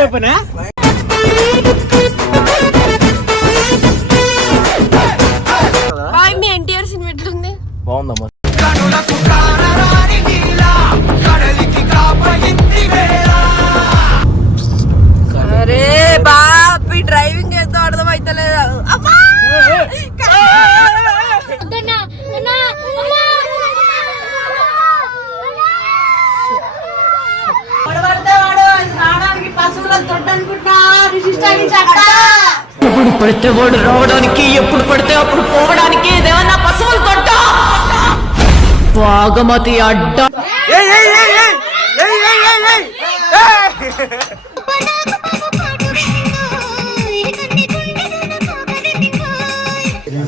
చెప్పనా బాయ్ మీ ఎన్టీఆర్ సినిమా ఎట్లుంది? బాగుందమ్మా. అరే బాపి డ్రైవింగ్ ఏదో అర్థం అవుతలేదు అమ్మా! ఎప్పుడు పడితే వాడు రావడానికి ఎప్పుడు పడితే అప్పుడు పోవడానికి ఇదేమన్నా పశువులు తొట్ట? బాగమతి అడ్డ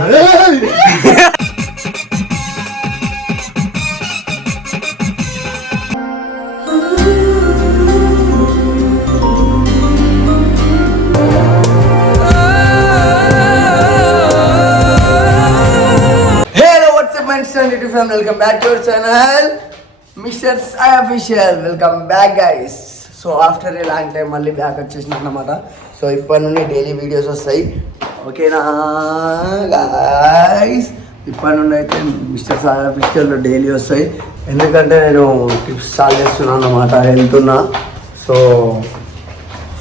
Hello, welcome back to our channel Mister Sai official welcome back guys so after a long time మళ్ళీ బ్యాక్ వచ్చేసిన అనమాట సో ఇప్పటి నుండి డైలీ వీడియోస్ వస్తాయి. ఓకేనా గాయస్ ఇప్పటి నుండి అయితే మిస్టర్ సాయి అఫీషియల్ డైలీ వస్తాయి. ఎందుకంటే నేను టిప్స్ స్టార్ట్ చేస్తున్నాను అనమాట వెళ్తున్నా సో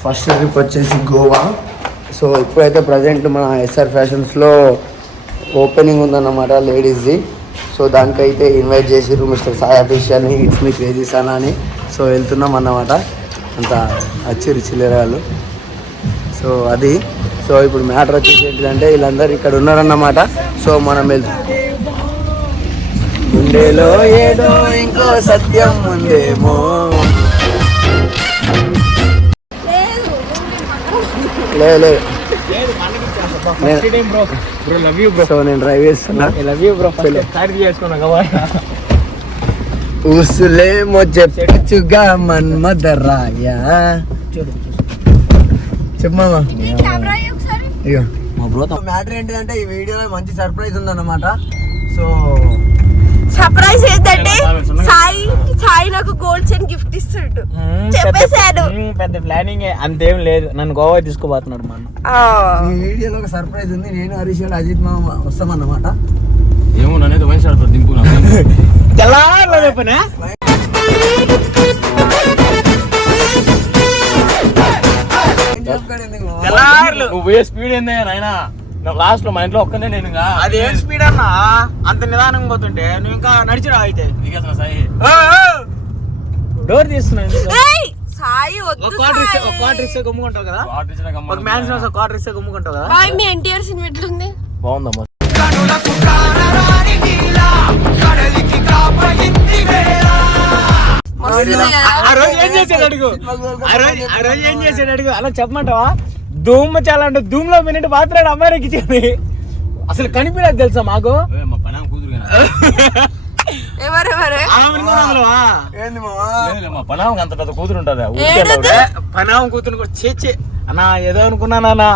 ఫస్ట్ ట్రిప్ వచ్చేసి గోవా సో ఇప్పుడైతే ప్రజెంట్ మన ఎస్ఆర్ ఫ్యాషన్స్లో ఓపెనింగ్ ఉందన్నమాట లేడీస్ది సో దానికైతే ఇన్వైట్ చేసిర్రు మిస్టర్ సాయి అఫీషియల్ని ఇట్స్ మీ క్రేజీ సనా అని. సో వెళ్తున్నాం అన్నమాట. అంత వచ్చిర్రు చిల్లరాలు సో అది. సో ఇప్పుడు మ్యాటర్ వచ్చేసి ఏంటంటే వీళ్ళందరూ ఇక్కడ ఉన్నారన్నమాట. సో మనం వెళ్తాం. గుండెలో ఏదో ఇంకో సత్యం ఉందేమో. లేదు లేదు bro bro love you bro so నేను డ్రైవ్ చేస్తున్నా. ఉసులేమో చెప్పచ్చుగా మన్మధరాయ చెప్పమా ఇగో. మా బ్రో మ్యాటర్ ఏంటిదంటే ఈ వీడియోలో మంచి సర్ప్రైజ్ ఉందన్నమాట. సో సర్ప్రైజ్ ఏంటంటే సాయి సాయి నాకు గోల్డ్ చైన్ గిఫ్ట్ ఇస్తుండు చెప్పేశాడు. పెద్ద ప్లానింగ్ అంతేం లేదు. నన్ను గోవా తీసుకోబోతున్నాడు మన ఆ. ఈ వీడియోలో ఒక సర్ప్రైజ్ ఉంది. నేను హరీష్ అజిత్ మామ వస్తామన్నమాట. ఏమో నన్నైతే వయసు ఆడుతారు దింపు తెల్లారులో చెప్పనా ఏం చెప్తాడు ఎందుకు మామ? తెల్లారులు. నువ్వు పోయే స్పీడ్ ఏందే నాయనా? లాస్ట్లో మా ఇంట్లో ఒక్కనే నేను ఇంకా. అది ఏం స్పీడ్ అన్నా? అంత నిదానంగా పోతుంటే నువ్వు ఇంకా నడిచిరా అయితే? సాయి. డోర్ తీస్తున్నాను ఏయ్! సాయి వద్దు క్వార్టర్ ఇస్తే గుమ్ముకుంటావు కదా? వాటర్ ఇచ్చినా గమ్మున ఒక మ్యాన్స్ ఒక క్వార్టర్ ఇస్తే గుమ్ముకుంటావు కదా? బాయ్ మీ ఎన్టీఆర్ సినిమా ఎట్లుంది? బాగుందమ్మా మస్తుంది కదా ఆ రోజు ఏం చేసాడు అడుగు? ఆ రోజు ఆ రోజు ఏం చేసాడు అడుగు? అలా చెప్పమంటావా? ధూమ్ చాలా అంటే ధూమ్లో మినిట్ మాత్రాడు అమ్మాయికి ఇచ్చింది. అసలు కనిపించలేదు తెలుసా మాకు? పని పని అంత పెద్ద కూతురు ఉంటుంది? పనామ కూతురు కూడా చేచే అన్నా ఏదో అనుకున్నానా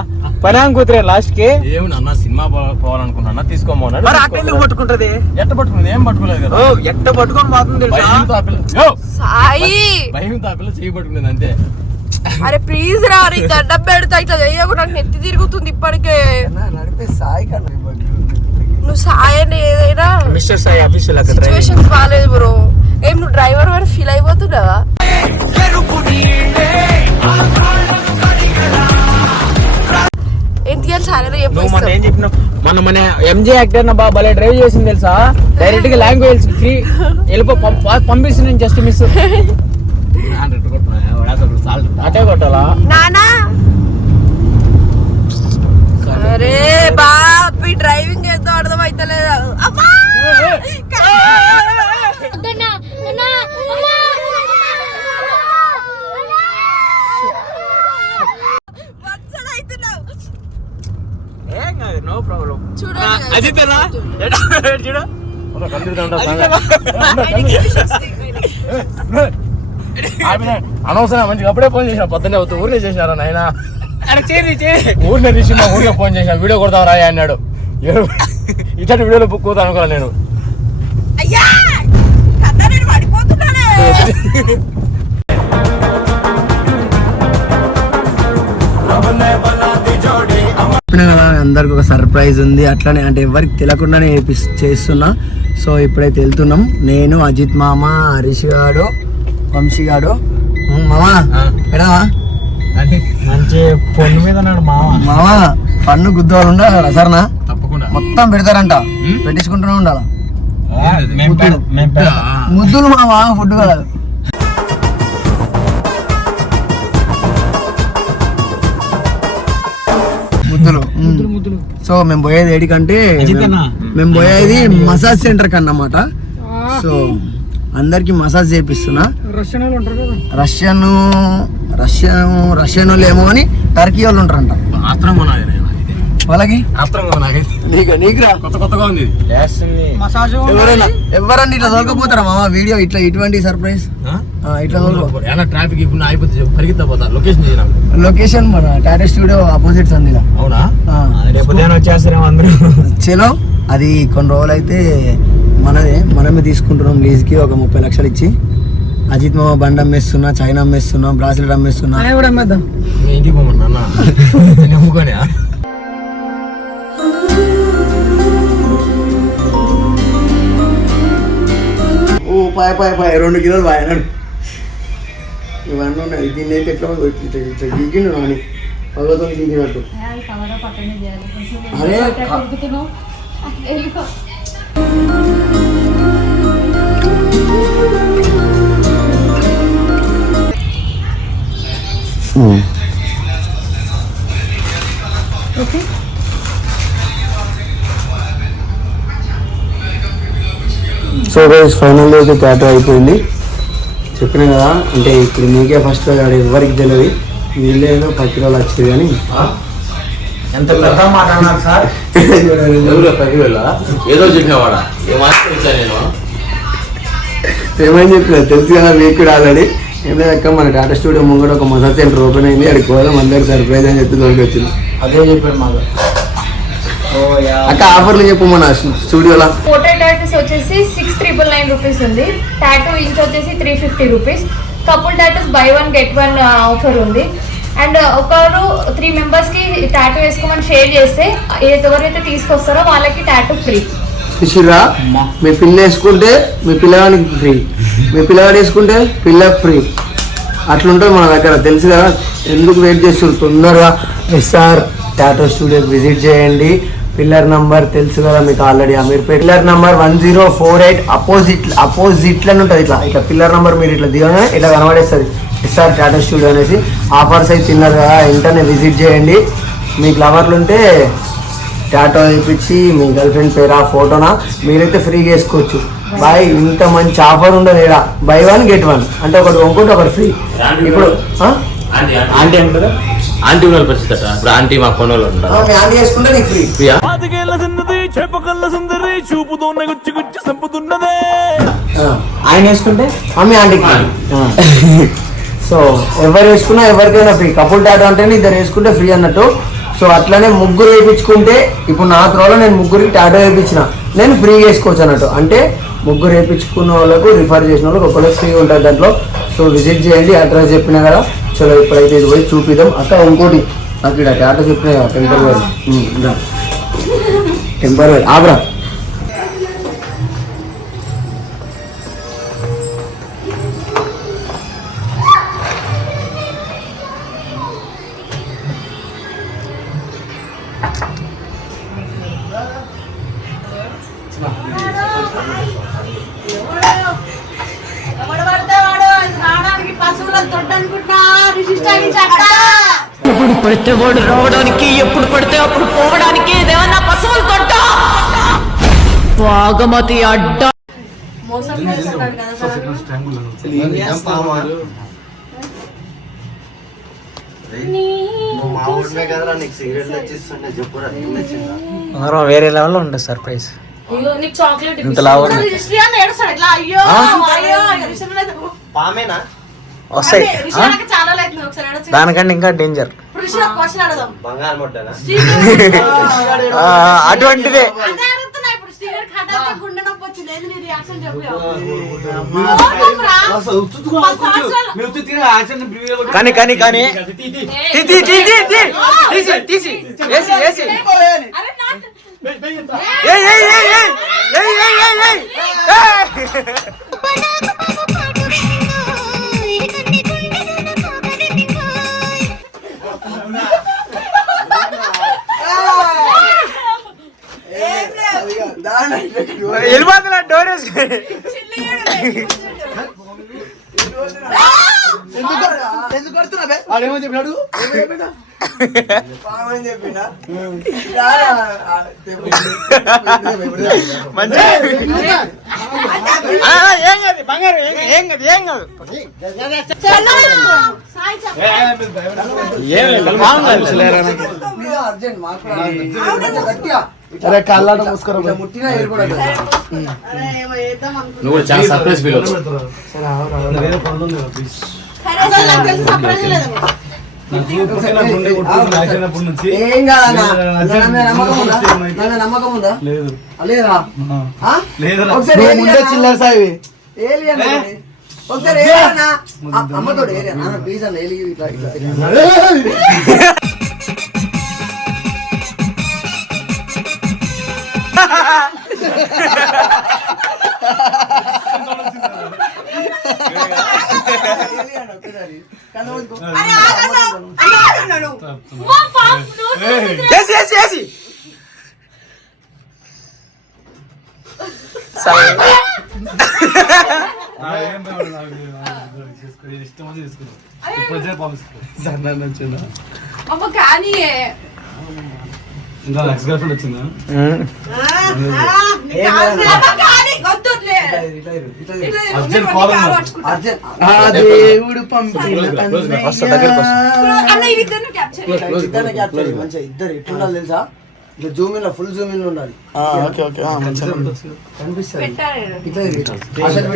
పనామ కూతురే లాస్ట్కి ఏమి నాన్న సినిమా పో- పోవాలనుకున్నా తీసుకోమన్నాడు మరి అట్టెందుకు పట్టుకుంటది? ఎట్ట పట్టుకుంది? ఏం పట్టుకోలేదు కదా? ఓ ఎట్ట పట్టుకొని పోతుంది తెలుసా? భయంతో ఆ పిల్ల యో! సాయి! భయంతో ఆ పిల్ల చేయి అంతే. అరే ప్లీజ్ రా నీ దండం పెడతా ఇట్లా చెయ్యకు నాకు నెత్తి తిరుగుతుంది ఇప్పటికే. అన్న, నడిపే సాయి కన్నా ఇవ్వకు. నువ్వు సాయి అని ఏదైనా మిస్టర్ సాయి అఫీషియల్ అక్కడ సిచ్యువేషన్స్ బాగాలేదు బ్రో. ఏం నువ్వు డ్రైవర్ అని ఫీల్ అయిపోతున్నావా ఎన్టీఆర్ సాలరీ చెప్పినావు? మొన్న మన ఎంజే యాక్టర్ నా బాబా భలే డ్రైవ్ చేసింది తెలుసా? డైరెక్ట్గా లాంగ్వేజ్ ఫ్రీ వెళ్ళిపో పంపిస్తున్నాను జస్ట్ మిస్ హండ్రెడ్ కొట్టున్నా వాడు అసలు సాల్ట్ అటే కొట్టాలా? నానా? అరే బాపి డ్రైవింగ్ ఏదో అర్థం అవుతలేదు అమ్మా! No problem. అజిత్ చూడు. అనవసరం మంచిగా అప్పుడే ఫోన్ చేసిన పొద్దున్నే అవుతూ ఊరికే చేసినారా నాయన? ఊరినే తీసి మా ఊరిలో ఫోన్ చేసిన వీడియో కొడతాం రాయ అన్నాడు. ఇట్లాంటి వీడియోలో బుక్ అవుతా అనుకోరా నేను. అందరికి ఒక సర్ప్రైజ్ ఉంది. అట్లానే అంటే ఎవరికి తెలియకుండానే చేస్తున్నా. సో ఇప్పుడైతే వెళ్తున్నాం. నేను అజిత్ మామ హరీష్ గారు వంశీ గాడు ఉమ్, మామా ఎడమా మంచి పొన్ను మీద నాడు మామ మామా పన్ను గుద్దవాళ్ళు ఉండాలి సరేనా తప్పకుండా. మొత్తం పెడతారంట. పెట్టించుకుంటూనే ఉండాలి. ముద్దులు. మామా ఫుడ్ కాదు. ముద్దులు. సో మేము పోయేది ఏడికంటే? మేము పోయేది మసాజ్ సెంటర్ కన్నమాట. సో అందరికి మసాజ్ చేపిస్తున్నా. రష్యన్ రష్యన్ రష్యన్ వాళ్ళు ఏమో అని టర్కీ వాళ్ళు ఉంటారంట. వాళ్ళకి? నీకు నీకురా. కొత్త కొత్తగా ఉంది. ఎవరైనా ఎవరన్నా ఇట్లా దొరకపోతారా మామ? వీడియో ఇట్లా ఇటువంటి సర్ప్రైజ్ ఆ? ఇట్లా ట్రాఫిక్ ఇప్పుడు అయిపోతే పరిగెత్తా పోతా. లొకేషన్ లొకేషన్ మన టాటా స్టూడియో ఆపోజిట్ సందిలా అవునా? రేపు వచ్చేస్తారేమో అందరూ. చలో అది కొన్ని రోజులు అయితే మనదే మనమే తీసుకుంటున్నాం లీజ్కి ఒక ముప్పై లక్షలు ఇచ్చి. అజిత్ మామ బండి అమ్మేస్తున్నా చైనా అమ్మేస్తున్నా బ్రాస్లెట్ అమ్మేస్తున్నా మీ ఇంటికి పోమన్నా అన్న నేను నమ్ముకోనే ఓ పాయ పాయ పాయ రెండు కిలోలు పాయ అన్నాడు. ఇవన్నీ ఉన్నాయి. దీన్ని అయితే ఎట్లా ఇట్లా ఇట్లా గీకిండు నాని. పగతో గీకినట్టు. అరే క- సో గైస్ ఫైనల్ అయితే టాటో అయిపోయింది. చెప్పిన కదా అంటే ఇప్పుడు మీకే ఫస్ట్ ఆడ ఎవరికి తెలియదు వీళ్ళేదో పది కిలోలు వచ్చేది కానీ. ఎంత పెద్ద మాట అన్నారు సార్? ఏదో చెప్పినవాడా ఏమని చెప్పిన తెలుసు కదా మీకు కూడా ఆల్రెడీ. ఏదో అక్క మన టాటా స్టూడియో ముంగడ ఒక మసాజ్ సెంటర్ ఓపెన్ అయింది. అక్కడికి పోదాం అందరికి సర్ప్రైజ్ అని చెప్పి దొరికి వచ్చింది. అదే చెప్పాడు మాకు ఓ యా. అక్క ఆఫర్లు చెప్పు మన స్టూడియోలో. ఫోటో టాటూస్ వచ్చేసి సిక్స్ ట్రిపుల్ నైన్ రూపీస్ ఉంది. టాటూ ఇంచ్ వచ్చేసి three fifty rupees couple tattoos buy one get one offer ఉంది. అండ్ ఒకరు త్రీ మెంబర్స్కి టాటూ వేసుకోమని షేర్ చేస్తే ఎవరైతే తీసుకొస్తారో వాళ్ళకి టాటూ ఫ్రీ చూసిర్రా మీ పిల్ల వేసుకుంటే మీ పిల్లగానికి ఫ్రీ. మీ పిల్లగాడు వేసుకుంటే పిల్లకి ఫ్రీ. అట్లుంటుంది మన దగ్గర. తెలుసు కదా? ఎందుకు వెయిట్ చేస్తారు తొందరగా. ఎస్ఆర్ టాటో స్టూడియోకి విజిట్ చేయండి. పిల్లర్ నంబర్ తెలుసు కదా మీకు already Ameerpet. Pillar number one zero four eight opposite అపోజిట్లోనే ఉంటుంది ఇట్లా. ఇట్లా పిల్లర్ నంబర్ మీరు ఇట్లా దిగగానే ఇట్లా కనబడేస్తుంది. ఎస్ఆర్ టాటో స్టూడియో అనేసి. ఆఫర్స్ అయితే తిన్నారు కదా. వెంటనే విజిట్ చేయండి. మీకు లవర్లు ఉంటే టాటో వేయించి మీ గర్ల్ ఫ్రెండ్ పేరు ఆ ఫోటోనా? మీరైతే ఫ్రీగా వేసుకోవచ్చు. బాయ్ ఇంత మంచి ఆఫర్ ఉండదు ఇక్కడ బై వన్ గెట్ వన్. అంటే ఒకటి ఇంకోటి ఒకటి ఫ్రీ. ఇప్పుడు? Aunty aunty. ఆంటీ వాళ్ళ పరిస్థితి అట్ట. ఇప్పుడు ఆంటీ మా ఫోన్ వాళ్ళు ఆంటీ వేసుకుంటే నీకు ఫ్రీ. ఆయన వేసుకుంటే? ఆంటీకి. సో ఎవరు వేసుకున్నా ఎవరికైనా ఫ్రీ. కపుల్ టాటో అంటేనే ఇద్దరు వేసుకుంటే ఫ్రీ అన్నట్టు. సో అట్లనే ముగ్గురు వేయించుకుంటే ఇప్పుడు నా త్రోలో నేను ముగ్గురికి టాటో వేయించిన నేను ఫ్రీ చేసుకోవచ్చు అన్నట్టు. అంటే ముగ్గురు వేయించుకున్న వాళ్ళకు రిఫర్ చేసిన వాళ్ళకి ఒకరికి ఫ్రీ ఉంటుంది దాంట్లో. సో విజిట్ చేయండి అడ్రస్ చెప్పినా కదా. చలో ఇప్పుడైతే ఇది పోయి చూపిద్దాం. అక్క ఇంకోటి. నాకు ఇక్కడ టాటో చెప్పిన కదా టెంపర్ టెంపర్ ఆగ్రా. బాగమతి అడ్డ. మోసం చేస్తున్నాడు కదా సార్ అందరం వేరే లెవెల్లో ఉంటుంది సర్ప్రైజ్. వస్తాయి. దానికంటే ఇంకా డేంజర్ అటువంటిదే. శ్రీగారికి హఠాత్తుగా గుండె నొప్పి వచ్చింది లేదు నీ రియాక్షన్ చెప్పు కానీ కానీ కానీ తీ, తీ, తీ, తీ, తీ. తీసి తీసి ఏసి ఏసి ఏయ్, ఏయ్, ఏయ్, ఏయ్. ఏయ్, ఏయ్, ఏయ్, ఏయ్. ఏయ్. వెళ్ళిపోతున్నా డోర్ ఎందుకు చెప్పినాడు ఆ, ఏం కాదు బంగారు ఏం కాదు, ఏం కాదు ఏం బాగుంది అరే కళ్ళాట మూసుకోరా ఇట్లా ముట్టినా ఏర్పడదు. నువ్వు కూడా చాలా సర్ప్రైజ్ ఫీల్ మీద. చిల్లర. ఒకసారి అమ్మతోడు ఏలి అన్న ప్లీజ్ అన్న ఏలి ఇట్లా ఇట్లా ఏసి ఏసి ఏసి అమ్మ కానీ ఇంకా ఎక్స్ గర్ల్ ఫ్రెండ్ వచ్చిందా దేవుడు పంపిన ఇద్దరు ఎట్లుండాలి తెలుసా ఇట్లా zoom in full zoom in ఉండాలి ఓకే ఓకే కనిపిస్తుంది ఇట్లా. అసలు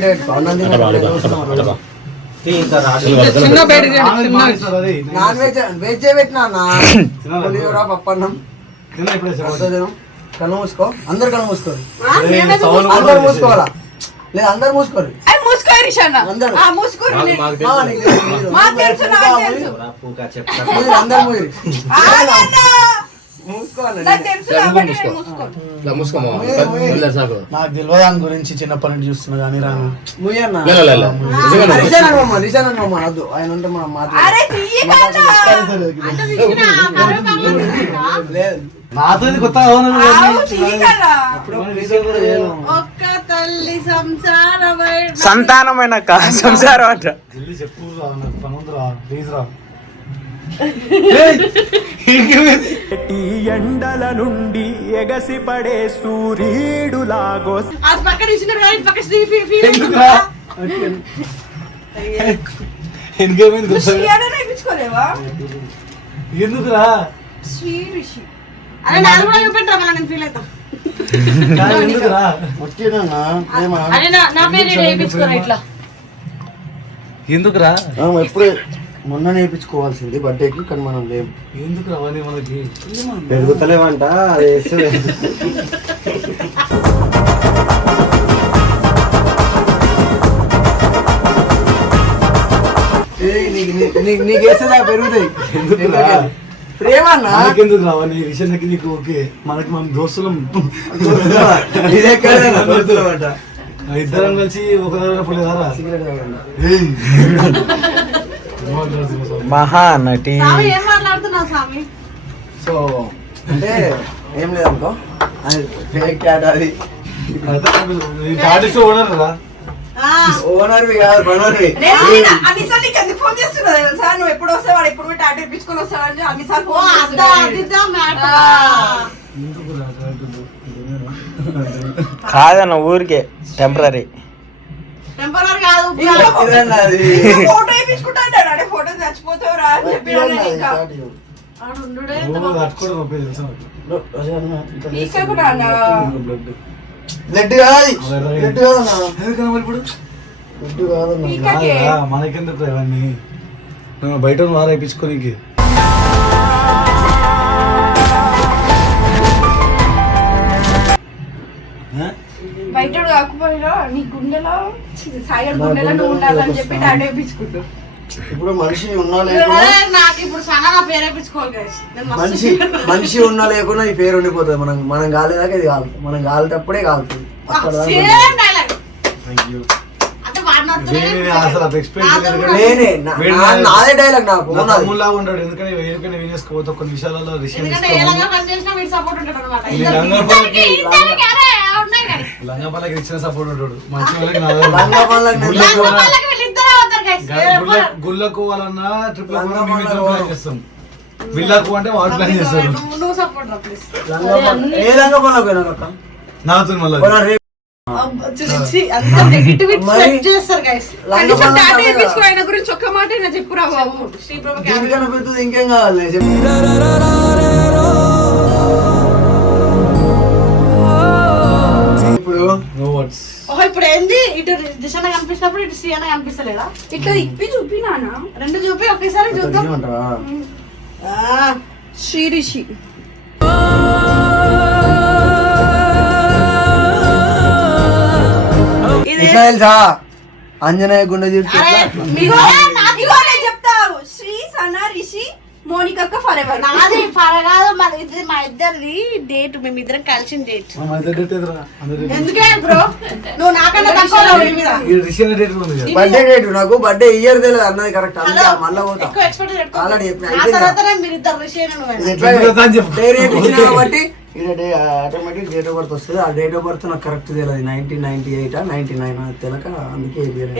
నాన్ వెజ్ వెజ్ పెట్టినా అన్న పప్పన్నం. కళ్ళు మూసుకో. అందరు కళ్ళు మూసుకోరు. అందరు మూసుకోవాలా? లేదు అందరు మూసుకోరు. అందరూ. అందరు నాకు తెలియదు దాని గురించి చిన్నప్పటి నుంచి చూస్తున్నా కానీ రాను. నాతో కొత్త సంతానమైన కా- సంసారం అంట. చెప్పు రా, నాకు పని ఉందిరా ప్లీజ్ రా. ఎండల నుండి ఎగసిపడే సూర్యుడులాగో అది పక్కన ఇచ్చినారు కానీ శ్రీ ఎందుకురా? ఎందుకేమైంది నువ్వు తెలుసా? శ్రీయానే నేర్పించుకోలేవా ఎందుకురా శ్రీ ఋషి అరే నాది కూడా చూపెట్టరా మళ్ళీ నేను ఫీల్ అవుతా కాదు, ఎందుకురా వచ్చేనా ప్రేమ అరే నా నా పేరు వేయించుకోరా ఇట్లా. ఎందుకురా ఆమె ఎప్పుడే మొన్న నేర్పించుకోవాల్సింది బర్త్డేకి కానీ మనం లేము ఎందుకురా అవన్నీ మనకి? పెరుగుతలేవంట అది నీకు వేస్తుందా పెరుగుతాయి? ప్రేమ విషయానికి నీకు ఓకే. మనకి మనం దోస్తులం. ఇద్దరం కలిసి ఒక దగ్గర. మహానటి. సో అంటే ఏం లేదనుకో అది ఫేక్ క్యాట్ అది. ఓనర్ రా ఆ, ఓనర్వి ఫోన్ చేస్తున్నా తెలుసా? నువ్వు ఎప్పుడు వస్తావు? వాడు ఎప్పుడు టాటూ ఇప్పించుకొని వస్తాడని అన్నిసార్లు ఓ ఫోన్ అద్దా చేస్తున్నా. అదిద్దా మ్యాటర్ ఆ. కాదన్న ఊరికే. టెంపరీ టెంపరీ కాదు ఫోటో వేయించుకుంటా అంటాడు. అడే ఫోటో చచ్చిపోతావు రా అని చెప్పి ఇంకా. బ్లడ్ కాదు బ్లడ్ ఇప్పుడు? బ్లడ్. కాదురా, మనకెందుకు ఇవన్నీ? బయట వారేపించుకోనికి బయట కాకపోయినా నీ గుండెలో ఛీ, సాయి గారి గుండెలో నువ్వు ఉండాలని చెప్పి టాటూ వేయించుకుంటూ ఇప్పుడు మనిషి ఉన్నా మస్తు మనిషి మనిషి ఉన్నా లేకున్నా ఈ పేరు ఉండిపోతుంది. మనం మనం గాలేదాకా ఇది కాలుతుంది మనం గాలిటప్పుడే కాలుతుంది నేను నాదే డైలాగ్ నాకు ఉంటాడు ఎందుకంటే ఎందుకంటే కొన్ని విషయాలలో ఏ లంగా ఇచ్చిన సపోర్ట్ ఉంటాడు. మంచి వాళ్ళకి గుళ్ళకు లేకున్నా- వాళ్ళకి వీళ్ళిద్దరే అవుతారు guys. గుళ్ళ- గుళ్ళకు పోవాలన్నా ట్రిప్ లంగా మేము ఇద్దరం పనులకు ప్లాన్ చేస్తాం. విల్లాకు అంటే వాడు ప్లాన్ చేస్తారు. ఏ లంగా? నాతో మళ్ళీ ఒక్క మాట చెప్పురా బాబు. శ్రీప్రభ ఇంకేం కావాలి? ఇప్పుడు? నో వర్డ్స్ ఓహో ఇప్పుడు ఏంది? ఇటు దిశన కనిపిస్తున్నప్పుడు ఇటు శ్రీ అన్న కనిపిస్తలేదా? ఇట్లా ఇప్పి చూపినానా రెండు చూపి ఒకేసారి చూద్దాం. తీయమంటావా? ఆ, శ్రీ రిషి ఇది ఎట్లా తెలుసా ఆంజనేయ గుండె తీర్చి అరే, ఇగో ఇగో నేను చెప్తావు శ్రీ సనా రిషి మోనికక్క ఫర్ ఎవర్ నాది పరగాదు మరి ఇది మా ఇద్దరిది డేట్ మేము ఇద్దరం కలిసిన డేట్ ఎందుకే బ్రో? నువ్వు నాకన్నా తక్కువ డేట్ ఉంది కదా. బర్త్డే డేట్ నాకు బర్త్డే ఇయర్ తెలియదు అన్నది కరెక్ట్ అందుకే మళ్ళా పోతా. ఆల్రెడీ చెప్పిన, కాబట్టి ఇది ఆటోమేటిక్ డేట్ ఆఫ్ బర్త్ వస్తుంది. ఆ డేట్ ఆఫ్ బర్త్ నాకు కరెక్ట్ తెలియదు. Nineteen ninety eight ninety nine తెలక అందుకే.